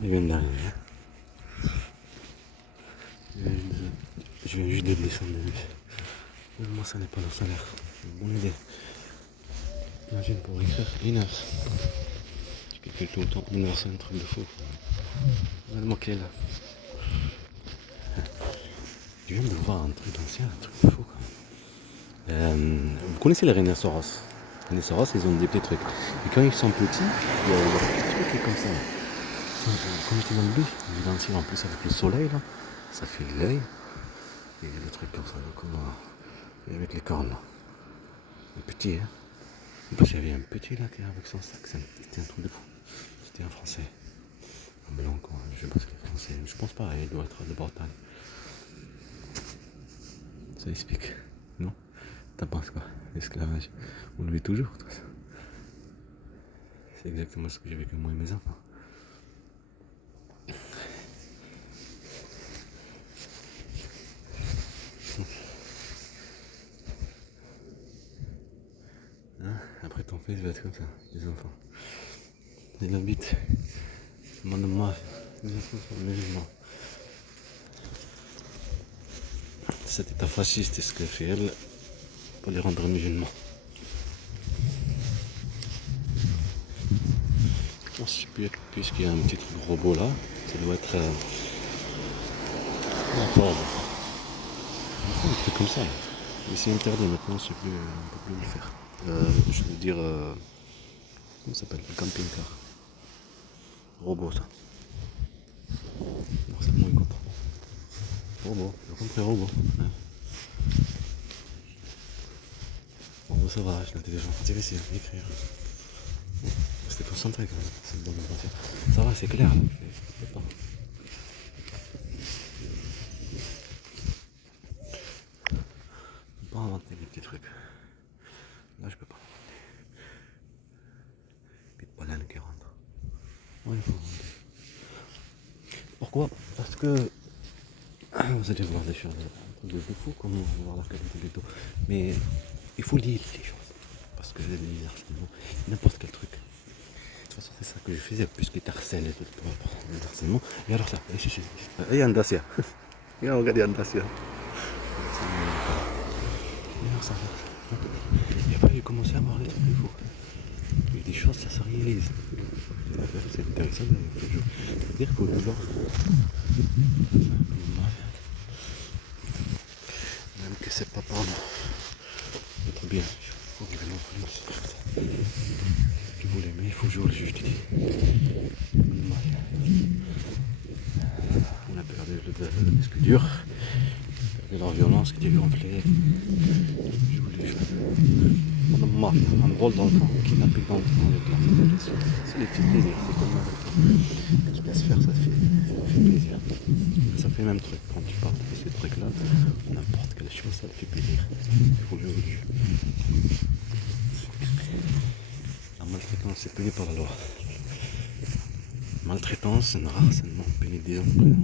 Il vient d'arriver. Je viens juste de descendre. Même moi, ça n'est pas le salaire. C'est une bonne idée. Imagine pour écrire une heure. Je calcule tout le temps. Une heure, c'est un truc de fou. Regarde moi qui est là. Je viens de voir un truc ancien, un truc de fou. Quoi. Vous connaissez les rhinocéros? Les rhinocéros, ils ont des petits trucs. Et quand ils sont petits, il y a des petits trucs comme ça. Comme j'étais dans le but, évidemment, en plus avec le soleil, là, ça fait l'œil. Et le truc comme ça, comme et avec les cornes là. Un petit, hein. En plus, il y avait un petit là qui est avec son sac, c'était un truc de fou. C'était un français. Un blanc, quoi. Je sais pas si c'est français. Je pense pas, il doit être de Bretagne. Ça explique, non? T'en penses quoi? L'esclavage. On le vit toujours, tout ça. C'est exactement ce que j'ai vécu moi et mes enfants. Hein? Après ton fils va être comme ça, les enfants. Il habite. Demande-moi, les enfants sont musulmans. Cet état fasciste, ce qu'elle fait elle, pour les rendre musulmans. On sait plus, puisqu'il y a un petit truc robot là, ça doit être la forme. Un truc comme ça. Mais c'est interdit maintenant, on ne peut plus le faire. Je veux dire, comment ça s'appelle? Le camping-car. Robot ça. Non, c'est le mot il comprend. Robot, j'ai compris robot. Ouais. Bon, ça va, je l'intelligence artificielle, écrire. C'était concentré quand même, c'est bon. Ça va, c'est clair. Là. Je sais pas. Je peux pas inventer des petits trucs. Là, je peux pas inventer. Puis de pollen qui rentre. Ouais, il faut inventer. Pourquoi? Parce que vous allez voir des choses, un truc de fou, comme on va voir la qualité du dos. Mais il faut lire les choses. Parce que les harcèlements, n'importe quel truc. De toute façon, c'est ça que je faisais, puisque harcèle et tout, le harcèlement. Et alors ça, il y a un dacia. Il y a un gars, il y a un dacia. Et après, j'ai commencé à voir les trucs de fou. Il y a des choses, ça se réalise. C'est intéressant de faire. C'est-à-dire qu'au dehors, même que c'est pas pour nous être bien, il faut qu'il nous si vous l'aimez, il faut jouer le juge du dit. On a perdu le disque dur, on a perdu leur violence qui était gonflée. Je voulais jouer. Un rôle d'enfant qui n'a plus d'enfant avec la c'est les petits plaisirs, c'est comme quand tu laisses faire, ça fait plaisir. Ça fait le même truc quand tu parles de ces trucs-là, n'importe quelle chose, ça te fait plaisir. Il faut jouer au jeu. La maltraitance, c'est puni par la loi. Maltraitance, c'est un harcèlement puni des hommes.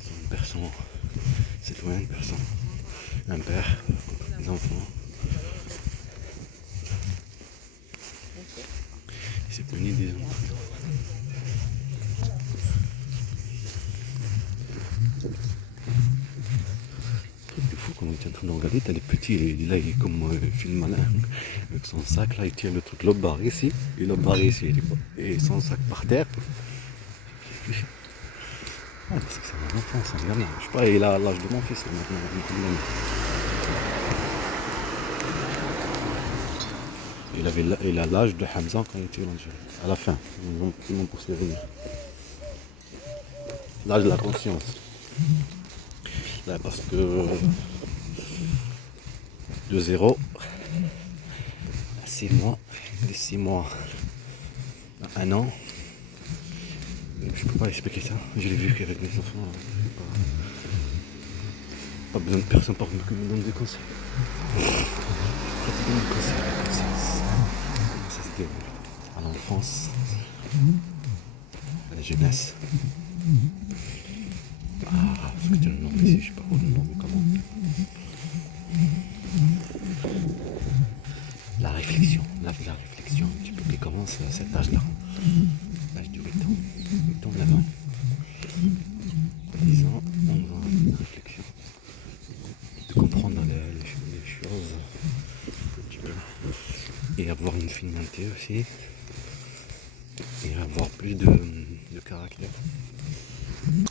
C'est une personne citoyenne, une personne, un père, des enfants. C'est puni des hommes. Quand on était en train de regarder, t'as les petits, là il est comme film malin, avec son sac là, il tient le truc, l'autre barre ici, et l'autre barre ici, et son sac par terre. Ah, parce que c'est un enfant, c'est un gamin, je sais pas, il a l'âge de mon fils là, maintenant, il a l'âge de Hamza quand il était en Algérie, à la fin, ils m'ont poussé à venir. L'âge de la conscience. Là, parce que de 0 à 6 mois, de 6 mois à 1 an, je peux pas expliquer ça, je l'ai vu qu'avec mes enfants, pas besoin de personne pour me donner des conseils. Pas te donner des conseils, comment ça se déroule à l'enfance, à la jeunesse. Ah, faut que tu le nommes ici, je sais pas quoi le nommer comment. La réflexion, un petit peu commence à cet âge-là, l'âge de 8 ans, 8 ans, 9 ans, 10 ans, 11 ans, de réflexion, de comprendre les choses un petit peu, et avoir une finalité aussi, et avoir plus de caractère.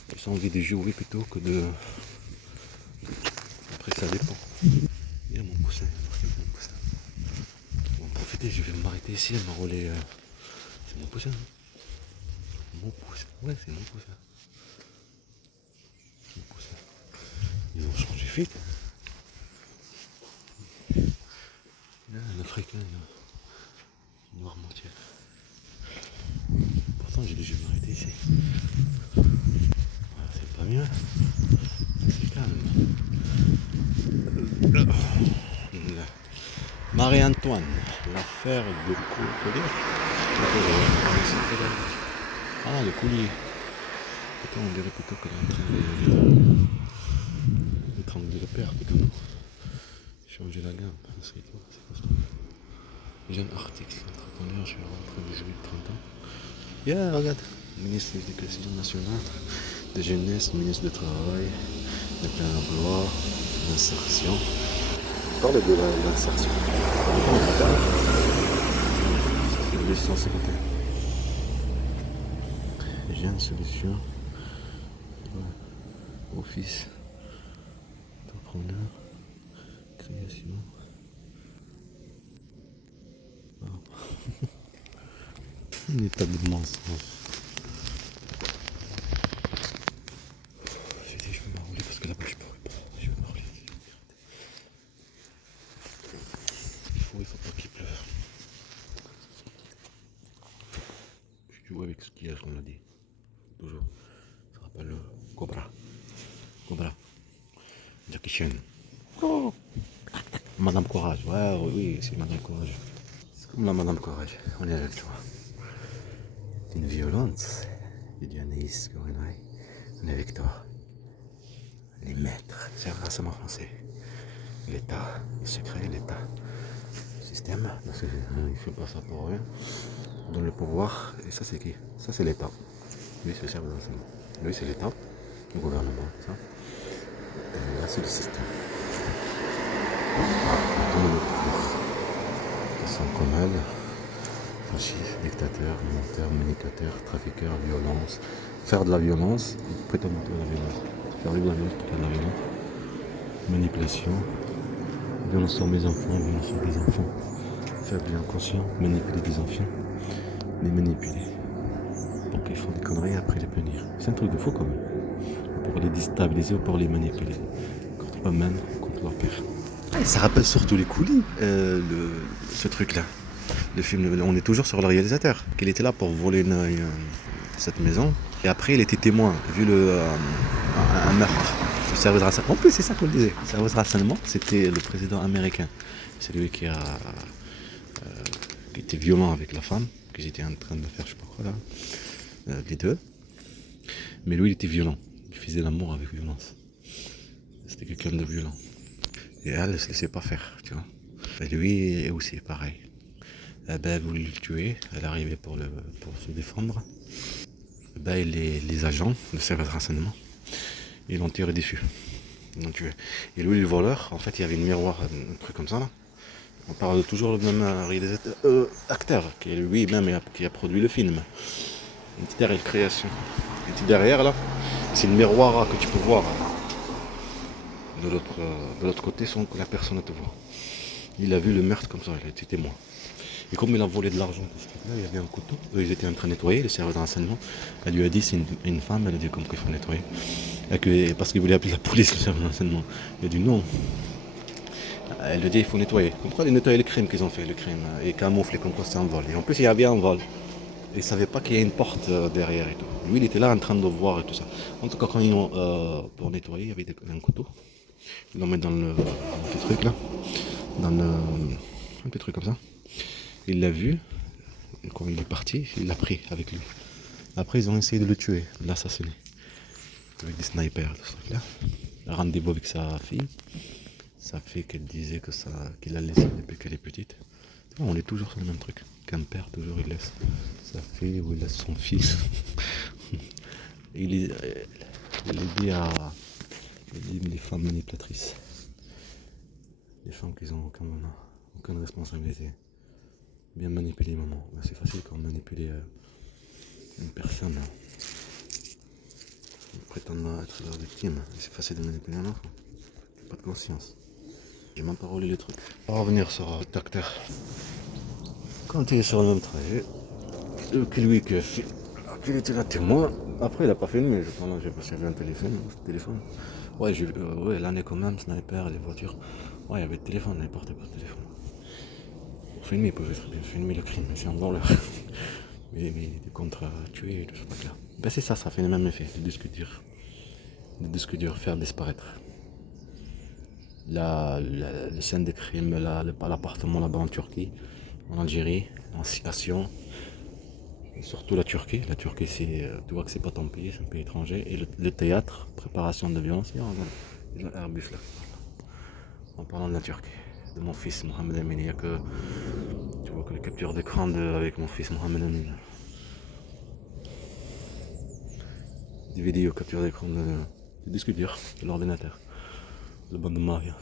Plus envie de jouer plutôt que de... Après ça dépend. Il y a mon poussin, mon poussin. Je vais en profiter, je vais m'arrêter ici à m'enrôler. C'est mon poussin. Mon poussin. Ouais, c'est mon poussin. Mon poussin. Ils ont changé vite. Un africain, noir moitié. Pourtant j'ai dit je vais m'arrêter ici. Voilà, c'est pas mieux. C'est calme. Marie-Antoine, l'affaire de collier. Ah, le collier. Putain, on dirait plutôt qu'elle est en train d'étrangler le père, plutôt non. Changer la gamme, c'est quoi, c'est quoi ce jeune article, entrepreneur, je suis rentré 18-30 ans. Yeah, regarde, ministre de l'Éducation nationale, de jeunesse, ministre du travail, de plein emploi, l'insertion. Parle de l'insertion. C'est le 151. Jeune solution. Ouais. Office. Entrepreneur. Création. Un état de mensonge. J'ai dit je vais m'enrouler parce que là-bas je pourrais pas. Je vais m'enrouler. Il faut pas qu'il pleuve. Je joue avec ce qu'il y a, on l'a dit. Toujours. Ça rappelle Cobra. Cobra. Jackie Chan. Oh. Madame Courage. Ouais, oui, c'est Madame Courage. C'est comme la Madame Courage. On est avec toi. Une violence. Il dit Anaïs Corinay. On est avec toi. Les maîtres. C'est un rassemblement français. L'État. Le secret, l'État. Le système. Parce qu'il ne fait pas ça pour rien. On donne le pouvoir. Et ça, c'est qui? Ça, c'est l'État. Lui, c'est le chef d'enseignement. Lui, c'est l'État. Le gouvernement. Ça. Et là, c'est le système. Tout le pouvoir. Personne comme elle. Fasciste, dictateur, menteur, manipulateur, trafiqueur, violence. Faire de la violence, prétendre de la violence. Faire de la violence, prétendre de la violence. Manipulation. Violence sur mes enfants, violence sur des enfants. Faire de l'inconscient, manipuler des enfants. Les manipuler. Pour qu'ils font des conneries et après les punir. C'est un truc de fou quand même. Pour les déstabiliser ou pour les manipuler. Contre eux-mêmes, contre leur père. Ah, ça rappelle surtout les coulis, ce truc-là. Le film, on est toujours sur le réalisateur, qu'il était là pour voler cette maison. Et après, il était témoin, vu un meurtre. Le service de renseignement. En plus, c'est ça qu'on le disait. Le service de renseignement, c'était le président américain. C'est lui qui était violent avec la femme, que j'étais en train de faire, je sais pas quoi là, les deux. Mais lui, il était violent. Il faisait l'amour avec violence. C'était quelqu'un de violent. Et elle ne se laissait pas faire, tu vois. Et lui aussi, pareil. Elle voulait le tuer, elle arrivait pour se défendre. Les agents de service de renseignement, ils l'ont tiré dessus. Ils l'ont tué. Et lui, le voleur, en fait, il y avait une miroir, un truc comme ça là. On parle toujours le même acteur, qui est lui-même qui a produit le film. Une petite création. Et derrière là, c'est le miroir que tu peux voir de l'autre côté sans que la personne ne te voit. Il a vu le meurtre comme ça, il était témoin. Et comme il a volé de l'argent, il y avait un couteau. Eux, ils étaient en train de nettoyer, le service de renseignement. Elle lui a dit, c'est une femme, elle a dit comme qu'il faut nettoyer. Parce qu'il voulait appeler la police, le service de renseignement. Il a dit non. Elle lui a dit, il faut nettoyer. Comme quoi, ils nettoyaient le crime qu'ils ont fait, le crime. Et camoufler comme quoi c'était un vol. Et en plus, il y avait un vol. Et il ne savait pas qu'il y a une porte derrière et tout. Lui, il était là en train de voir et tout ça. En tout cas, quand ils ont, pour nettoyer, il y avait un couteau. Ils l'ont mis dans le petit truc là. Un petit truc comme ça. Il l'a vu, et quand il est parti, il l'a pris avec lui. Après, ils ont essayé de le tuer, de l'assassiner. Avec des snipers, ce truc-là. Rendez-vous avec sa fille. Sa fille qu'elle disait qu'il a laissé depuis qu'elle est petite. On est toujours sur le même truc. Qu'un père, toujours, il laisse sa fille ou il laisse son fils. il est dit à les femmes manipulatrices. Les femmes qui ont aucune responsabilité. Bien manipuler maman. C'est facile quand manipuler une personne. Ils prétendent être leur victime. C'est facile de manipuler un enfant. Pas de conscience. J'ai même pas roulé les trucs. On va revenir sur cet acteur. Quand il est sur le même trajet, qu'il était là témoin. Après, il a pas filmé. J'ai pas servi un téléphone. Ouais, ouais, l'année quand même, sniper, les voitures. Ouais, il y avait le téléphone, il portait pas le téléphone. Pour filmer, il pouvait très bien filmer le crime, mais c'est un voleur. Mais il était contre tuer, tout ça là. Ben c'est ça fait le même effet, de disque dur, faire disparaître. La scène de crime, l'appartement là-bas en Turquie, en Algérie, en situation. Surtout la Turquie. La Turquie, tu vois que c'est pas ton pays, c'est un pays étranger. Et le théâtre, préparation de violence, il y a un Airbus là. En parlant de la Turquie, de mon fils Mohamed Amin, il y a que, tu vois que les captures d'écran avec mon fils Mohamed Amin. Des vidéos captures d'écran de disque dur, de l'ordinateur, le bande de Maria.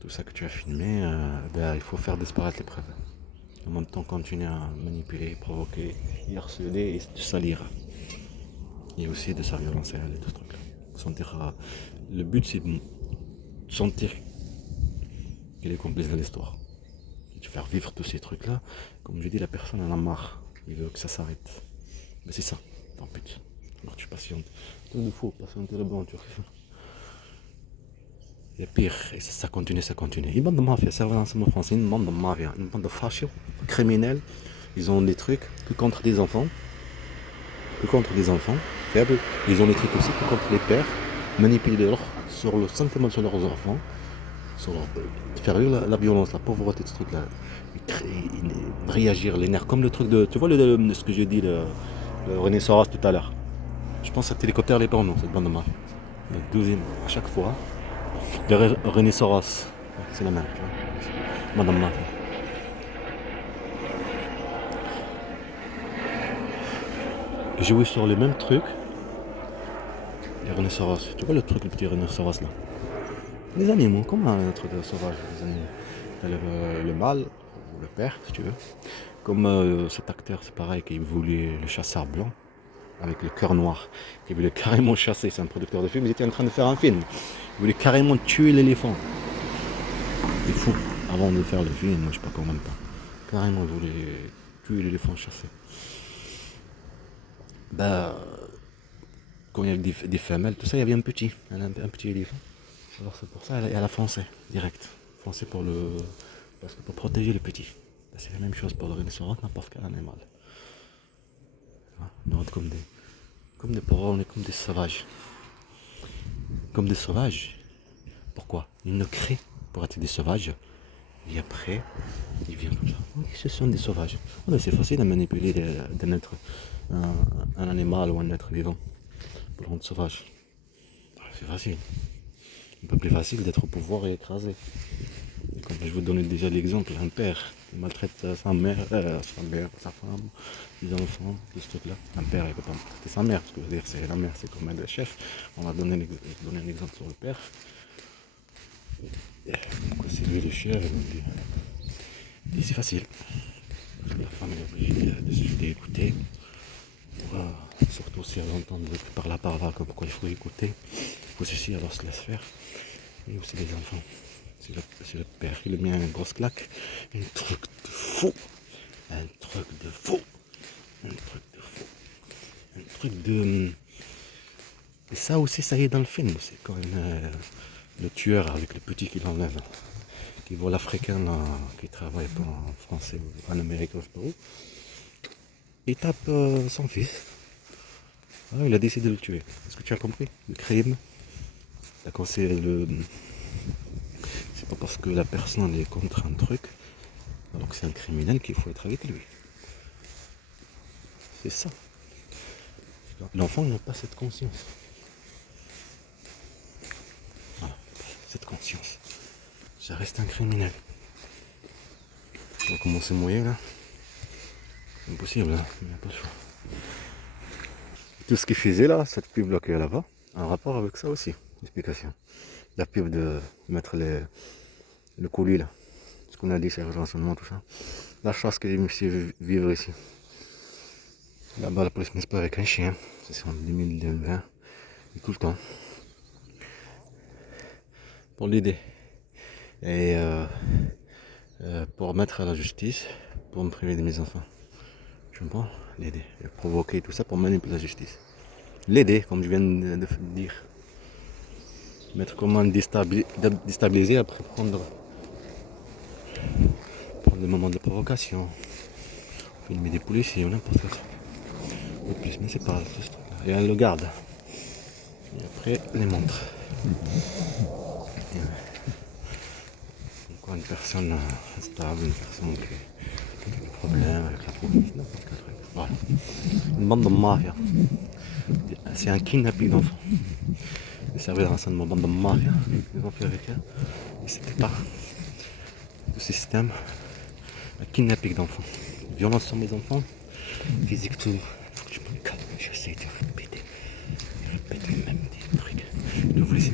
Tout ça que tu as filmé, il faut faire disparaître les preuves. En même temps, continuer à manipuler, provoquer, y harceler et de salir. Et aussi de sa violence et tout ce truc-là. Le but, c'est de sentir qu'il est complice de l'histoire. Et de faire vivre tous ces trucs-là. Comme je dis, la personne en a marre. Il veut que ça s'arrête. Mais c'est ça, ton but. Alors tu patientes. Tout il faut patienter le bon Turc. Et pire, et ça continue. Une bande de mafia, c'est vraiment en français, une bande de mafia, une bande de fachos, criminels. Ils ont des trucs que contre des enfants. Faibles. Ils ont des trucs aussi que contre les pères. Manipuler sur le sentiment sur leurs enfants. Faire vivre la violence, la pauvreté de ce truc-là. Réagir les nerfs. Comme le truc de. Tu vois ce que j'ai dit, le René Soras tout à l'heure. Je pense à Télécoptère les pornos, cette bande de mafia. Le 12e, à chaque fois. Le René Soras. C'est la même, tu vois. Bande de mafia. Jouer sur les mêmes trucs. Les rhinocéros. Tu vois le truc, le petit rhinocéros là. Les animaux, comme un truc sauvage, les animaux. T'as le mâle, ou le père, si tu veux. Comme cet acteur, c'est pareil, qui voulait le chasseur blanc, avec le cœur noir, qui voulait carrément chasser, c'est un producteur de film, il était en train de faire un film. Il voulait carrément tuer l'éléphant. Il est fou. Avant de faire le film, moi je sais pas comment même pas. Carrément, il voulait tuer l'éléphant chassé. Quand il y avait des femelles, tout ça, il y avait un petit éléphant. Alors c'est pour ça elle a foncé, direct. Foncé parce que pour protéger le petit. C'est la même chose pour le rhinocéros, n'importe quel animal. On est comme des pauvres, on est comme des sauvages. Comme des sauvages. Pourquoi? Ils ne créent pour être des sauvages. Et après, ils viennent comme ça. Oui, ce sont des sauvages. C'est facile à manipuler un animal ou un être vivant pour le rendre sauvage. C'est facile. Un peu plus facile d'être au pouvoir et écrasé. Comme je vous donnais déjà l'exemple, un père qui maltraite sa mère, sa femme, les enfants, tout ce truc-là. Un père, il ne peut pas maltraiter sa mère, parce que je veux dire, c'est la mère, c'est comme un chef. On va donner un exemple sur le père. C'est lui le chef, et c'est facile. La femme est obligée d'écouter. Surtout si elle entend par là, comme quoi il faut écouter. Il faut ceci, alors se laisse faire. Et aussi les enfants. C'est le père qui lui met une grosse claque. Un truc de fou. Un truc de. Et ça aussi, ça y est dans le film. C'est quand même le tueur avec le petit qui l'enlève. Qui voit l'Africain qui travaille en français ou en Amérique, je sais pas où. Il tape son fils. Ah, il a décidé de le tuer. Est-ce que tu as compris? Le crime. C'est pas parce que la personne est contre un truc, alors que c'est un criminel qu'il faut être avec lui. C'est ça. L'enfant n'a pas cette conscience. Voilà, cette conscience. Ça reste un criminel. On va commencer à mouiller là. C'est impossible, hein. Il n'y a pas de choix. Tout ce qu'il faisait là, cette pub là qu'il y a là-bas, a un rapport avec ça aussi, l'explication. La pub de mettre le colis là, ce qu'on a dit, c'est renseignement, tout ça. La chasse que les messieurs vivent ici. Là-bas, la police municipale avec un chien, c'est en 2020, et tout le temps. Pour l'aider. Et pour mettre à la justice, pour me priver de mes enfants. Je ne pas l'aider, provoquer tout ça pour manipuler la justice. L'aider, comme je viens de dire. Mettre comment déstabiliser, après prendre le moment de provocation. Filmer des policiers ou n'importe quoi. Au plus, mais c'est pas ce truc là. Et elle le garde. Et après, les montre. Une personne stable, une personne qui a des problèmes avec la police, n'importe quel truc. Voilà. Une bande de mafia. C'est un kidnapping d'enfants. Ils servaient de renseignement, bande de mafia. Ils ont fait avec elle. Et c'était pas le système. Un kidnapping d'enfants. Violence sur mes enfants. Physique, tout. Faut que je me calme. J'essaie de répéter. Je répète les mêmes trucs. Je vous laisse.